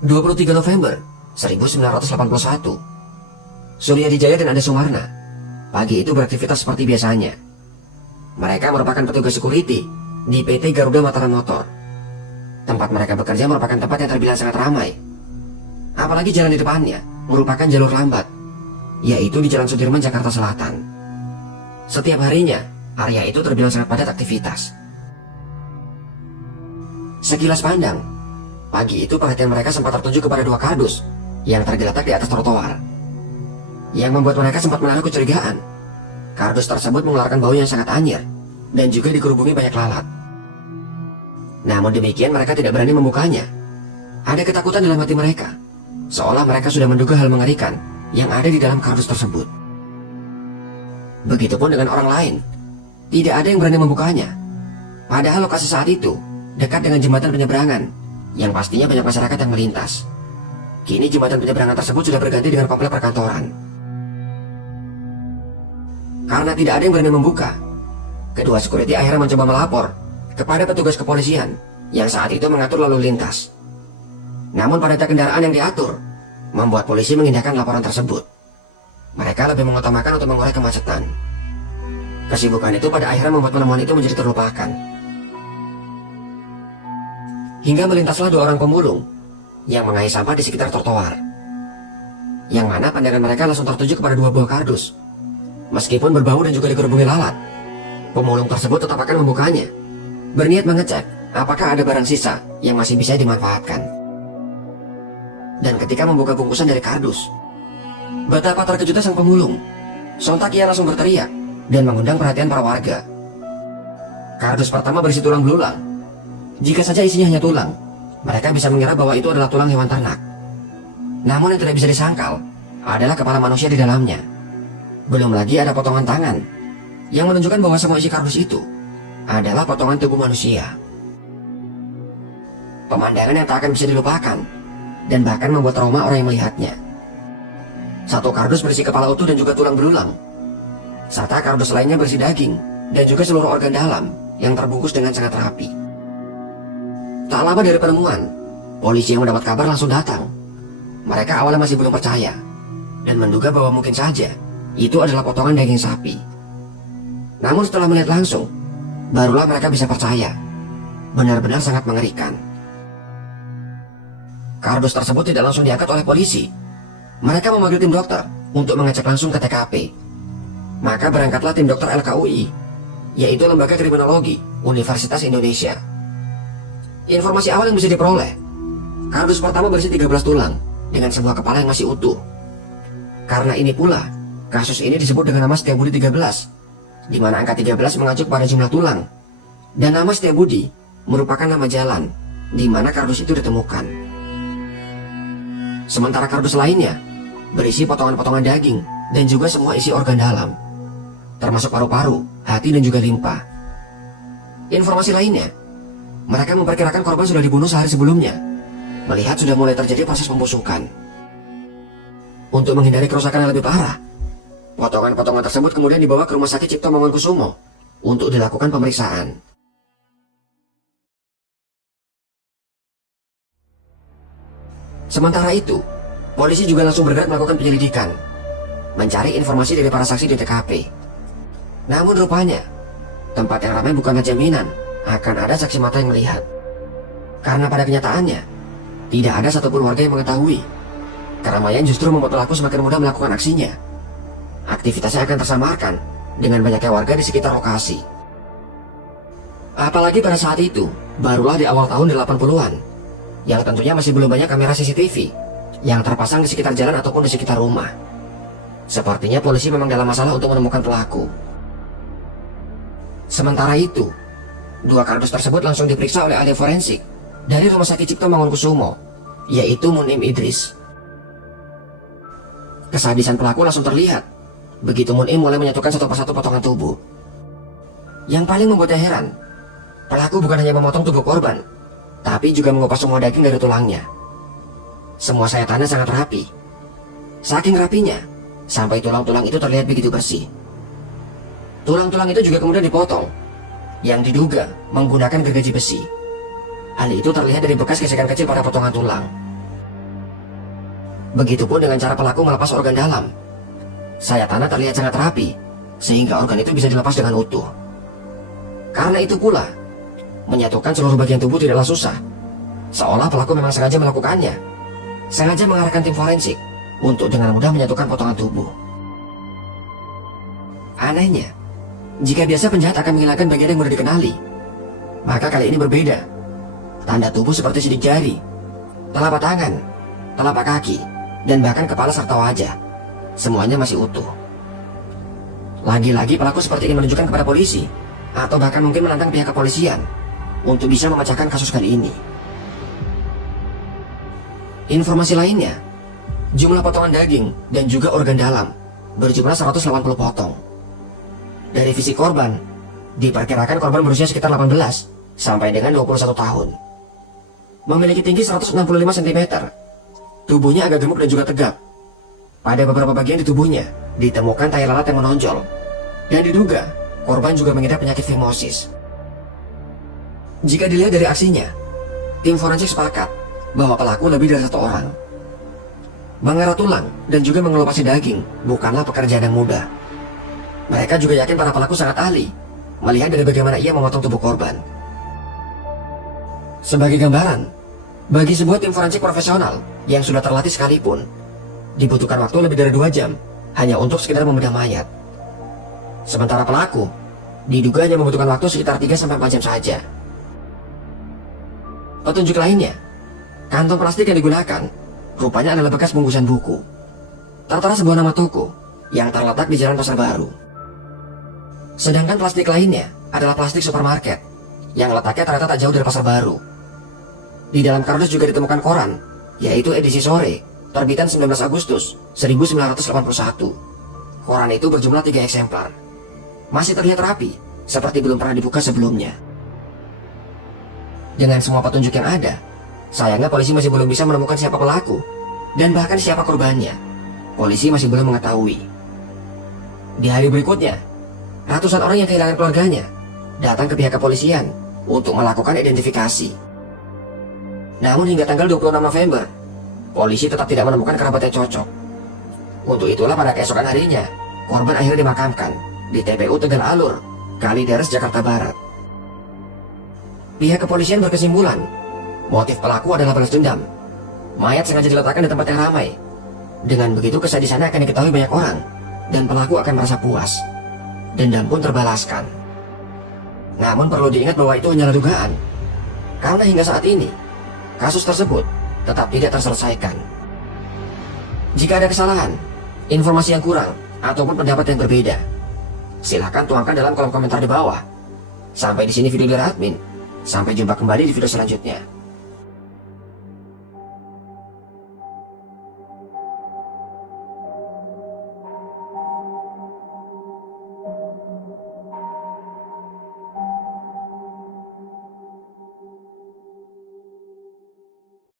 23 November 1981. Surya Dijaya dan Ade Sumarna pagi itu beraktivitas seperti biasanya. Mereka merupakan petugas security di PT Garuda Mataram Motor. Tempat mereka bekerja merupakan tempat yang terbilang sangat ramai. Apalagi jalan di depannya merupakan jalur lambat, yaitu di Jalan Sudirman, Jakarta Selatan. Setiap harinya, area itu terbilang sangat padat aktivitas. Sekilas pandang, pagi itu perhatian mereka sempat tertuju kepada dua kardus yang tergeletak di atas trotoar, yang membuat mereka sempat menaruh kecurigaan. Kardus tersebut mengeluarkan bau yang sangat anyir dan juga dikerubungi banyak lalat. Namun demikian mereka tidak berani membukanya. Ada ketakutan dalam hati mereka, seolah mereka sudah menduga hal mengerikan yang ada di dalam kardus tersebut. Begitupun dengan orang lain, tidak ada yang berani membukanya. Padahal lokasi saat itu dekat dengan jembatan penyeberangan yang pastinya banyak masyarakat yang melintas. Kini jembatan penyeberangan tersebut sudah berganti dengan komplek perkantoran. Karena tidak ada yang berani membuka, kedua security akhirnya mencoba melapor kepada petugas kepolisian yang saat itu mengatur lalu lintas. Namun padatnya kendaraan yang diatur membuat polisi mengindahkan laporan tersebut. Mereka lebih mengutamakan untuk mengurai kemacetan. Kesibukan itu pada akhirnya membuat penemuan itu menjadi terlupakan. Hingga melintaslah dua orang pemulung yang mengais sampah di sekitar trotoar, yang mana pandangan mereka langsung tertuju kepada dua buah kardus. Meskipun berbau dan juga dikerubungi lalat, pemulung tersebut tetap akan membukanya, berniat mengecek apakah ada barang sisa yang masih bisa dimanfaatkan. Dan ketika membuka bungkusan dari kardus, betapa terkejutnya sang pemulung. Sontak ia langsung berteriak dan mengundang perhatian para warga. Kardus pertama berisi tulang belulang. Jika saja isinya hanya tulang, mereka bisa mengira bahwa itu adalah tulang hewan ternak. Namun yang tidak bisa disangkal adalah kepala manusia di dalamnya. Belum lagi ada potongan tangan yang menunjukkan bahwa semua isi kardus itu adalah potongan tubuh manusia. Pemandangan yang tak akan bisa dilupakan dan bahkan membuat trauma orang yang melihatnya. Satu kardus berisi kepala utuh dan juga tulang belulang, serta kardus lainnya berisi daging dan juga seluruh organ dalam yang terbungkus dengan sangat rapi. Tak lama dari penemuan, polisi yang mendapat kabar langsung datang. Mereka awalnya masih belum percaya dan menduga bahwa mungkin saja itu adalah potongan daging sapi. Namun setelah melihat langsung, barulah mereka bisa percaya. Benar-benar sangat mengerikan. Kardus tersebut tidak langsung diangkat oleh polisi. Mereka memanggil tim dokter untuk mengecek langsung ke TKP. Maka berangkatlah tim dokter LKUI, yaitu Lembaga Kriminologi Universitas Indonesia. Informasi awal yang bisa diperoleh, kardus pertama berisi 13 tulang dengan sebuah kepala yang masih utuh. Karena ini pula, kasus ini disebut dengan nama Setiabudi 13, di mana angka 13 mengacu pada jumlah tulang, dan nama Setiabudi merupakan nama jalan di mana kardus itu ditemukan. Sementara kardus lainnya berisi potongan-potongan daging dan juga semua isi organ dalam, termasuk paru-paru, hati dan juga limpa. Informasi lainnya, mereka memperkirakan korban sudah dibunuh sehari sebelumnya, melihat sudah mulai terjadi proses pembusukan. Untuk menghindari kerusakan yang lebih parah, potongan-potongan tersebut kemudian dibawa ke Rumah Sakit Cipto Mangunkusumo untuk dilakukan pemeriksaan. Sementara itu, polisi juga langsung bergerak melakukan penyelidikan, mencari informasi dari para saksi di TKP. Namun rupanya, tempat yang ramai bukanlah jaminan akan ada saksi mata yang melihat. Karena pada kenyataannya, tidak ada satupun warga yang mengetahui. Keramaian justru membuat pelaku semakin mudah melakukan aksinya. Aktivitasnya akan tersamarkan dengan banyaknya warga di sekitar lokasi. Apalagi pada saat itu, barulah di awal tahun 80-an, yang tentunya masih belum banyak kamera CCTV yang terpasang di sekitar jalan ataupun di sekitar rumah. Sepertinya polisi memang dalam masalah untuk menemukan pelaku. Sementara itu, dua kardus tersebut langsung diperiksa oleh ahli forensik dari Rumah Sakit Cipto Mangunkusumo, yaitu Munim Idris. Kesadisan pelaku langsung terlihat begitu Munim mulai menyatukan satu persatu potongan tubuh. Yang paling membuatnya heran, pelaku bukan hanya memotong tubuh korban, tapi juga mengupas semua daging dari tulangnya. Semua sayatannya sangat rapi. Saking rapinya, sampai tulang-tulang itu terlihat begitu bersih. Tulang-tulang itu juga kemudian dipotong, yang diduga menggunakan gergaji besi. Hal itu terlihat dari bekas gesekan kecil pada potongan tulang. Begitupun dengan cara pelaku melepas organ dalam. Sayatan terlihat sangat rapi, sehingga organ itu bisa dilepas dengan utuh. Karena itu pula, menyatukan seluruh bagian tubuh tidaklah susah. Seolah pelaku memang sengaja melakukannya. Sengaja mengarahkan tim forensik untuk dengan mudah menyatukan potongan tubuh. Anehnya, jika biasa penjahat akan menghilangkan bagian yang mudah dikenali, maka kali ini berbeda. Tanda tubuh seperti sidik jari, telapak tangan, telapak kaki, dan bahkan kepala serta wajah, semuanya masih utuh. Lagi-lagi pelaku seperti ingin menunjukkan kepada polisi, atau bahkan mungkin menantang pihak kepolisian untuk bisa memecahkan kasus kali ini. Informasi lainnya, jumlah potongan daging dan juga organ dalam berjumlah 180 potong. Dari fisik korban, diperkirakan korban berusia sekitar 18 sampai dengan 21 tahun. Memiliki tinggi 165 cm. Tubuhnya agak gemuk dan juga tegap. Pada beberapa bagian di tubuhnya ditemukan tai lalat yang menonjol. Dan diduga korban juga mengidap penyakit fimosis. Jika dilihat dari aksinya, tim forensik sepakat bahwa pelaku lebih dari 1 orang. Mengerah tulang dan juga mengelopasi daging bukanlah pekerjaan yang mudah. Mereka juga yakin para pelaku sangat ahli melihat dari bagaimana ia memotong tubuh korban. Sebagai gambaran, bagi sebuah tim forensik profesional yang sudah terlatih sekalipun, dibutuhkan waktu lebih dari 2 jam hanya untuk sekedar membedah mayat. Sementara pelaku diduga hanya membutuhkan waktu sekitar 3-4 jam saja. Petunjuk lainnya, kantong plastik yang digunakan rupanya adalah bekas bungkusan buku. Tertera sebuah nama toko yang terletak di Jalan Pasar Baru. Sedangkan plastik lainnya adalah plastik supermarket yang letaknya ternyata tak jauh dari Pasar Baru. Di dalam kardus juga ditemukan koran, yaitu edisi sore, terbitan 19 Agustus 1981. Koran itu berjumlah 3 eksemplar. Masih terlihat rapi, seperti belum pernah dibuka sebelumnya. Dengan semua petunjuk yang ada, sayangnya polisi masih belum bisa menemukan siapa pelaku, dan bahkan siapa korbannya. Polisi masih belum mengetahui. Di hari berikutnya, ratusan orang yang kehilangan keluarganya datang ke pihak kepolisian untuk melakukan identifikasi. Namun hingga tanggal 26 November, polisi tetap tidak menemukan kerabat yang cocok. Untuk itulah pada keesokan harinya, korban akhirnya dimakamkan di TPU Tegal Alur, Kalideres, Jakarta Barat. Pihak kepolisian berkesimpulan, motif pelaku adalah balas dendam. Mayat sengaja diletakkan di tempat yang ramai. Dengan begitu kesadisannya akan diketahui banyak orang, dan pelaku akan merasa puas. Dendam pun terbalaskan. Namun perlu diingat bahwa itu hanyalah dugaan, karena hingga saat ini kasus tersebut tetap tidak terselesaikan. Jika ada kesalahan, informasi yang kurang, ataupun pendapat yang berbeda, silahkan tuangkan dalam kolom komentar di bawah. Sampai di sini video dari admin. Sampai jumpa kembali di video selanjutnya.